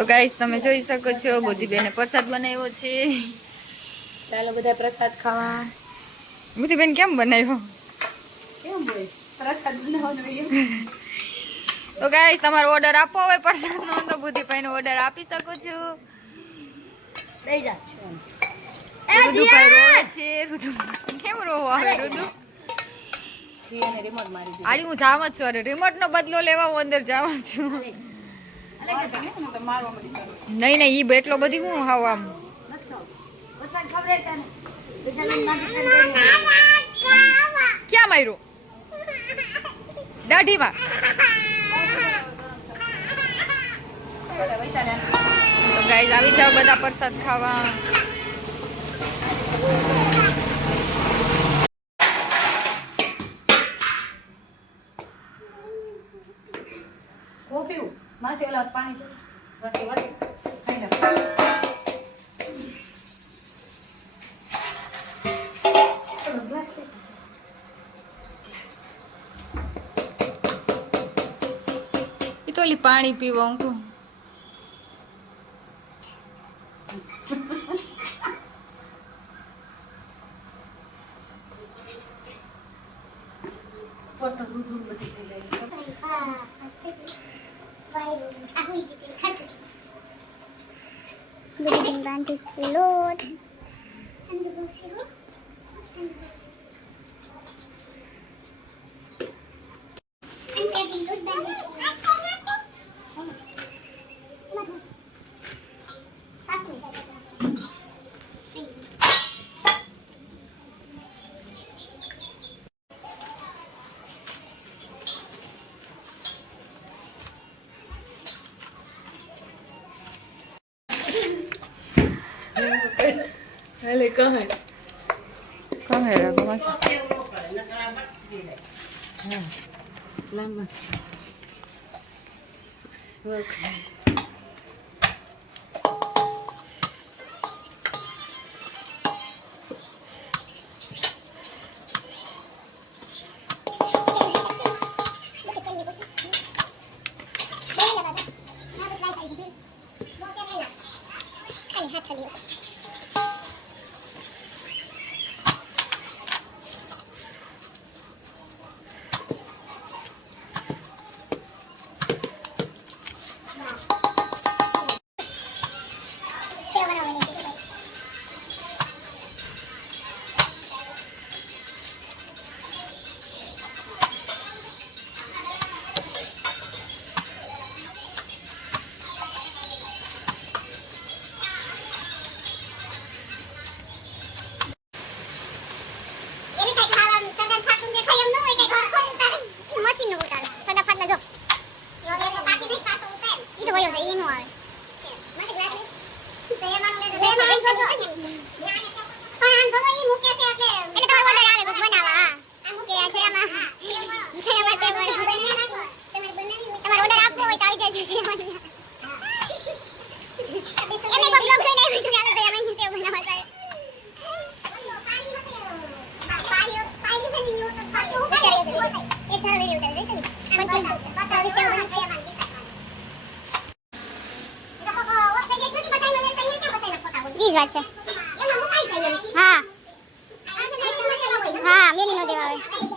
તો ગાઈસ તમે જોઈ શકો છો બુદ્ધિબેને પ્રસાદ બનાવ્યો છે. ચાલો બધા પ્રસાદ ખાવા. બુદ્ધિબેન કેમ બનાવ્યો? કેમ હોય પ્રસાદ બનાવવાનો હોય. તો ગાઈસ તમારો ઓર્ડર આપવો હોય પ્રસાદનો તો બુદ્ધિભાઈનો ઓર્ડર આપી શકો છો. લઈ જા છો. રુદુભાઈ રોવે છે. રુદુ કેમ રોવો આવે રુદુ? જીને રિમોટ મારી દીધું. આડી હું જાવ જ છું. અરે રિમોટ નો બદલો લેવા હું અંદર જાવ છું. નહીં નહીં ઈ એટલો બધી હું હાવ આમ ક્યાં માર્યો? દાઢીમાં. તો ગાઈસ આવી જાવ બધા પ્રસાદ ખાવા. કોફી માસે ઓલા પાણી વાટી વાટી ખાઈ લે. ગ્લાસ લે. ગ્લાસ. ઈ તો ઓલી પાણી પીવા હું પોતો દૂધ બધી પી ગઈ. Bikin bantu silut. Hele કહે કહે બસ લાંબા ઓકે. હા હા મેલી નો દેવા આવે.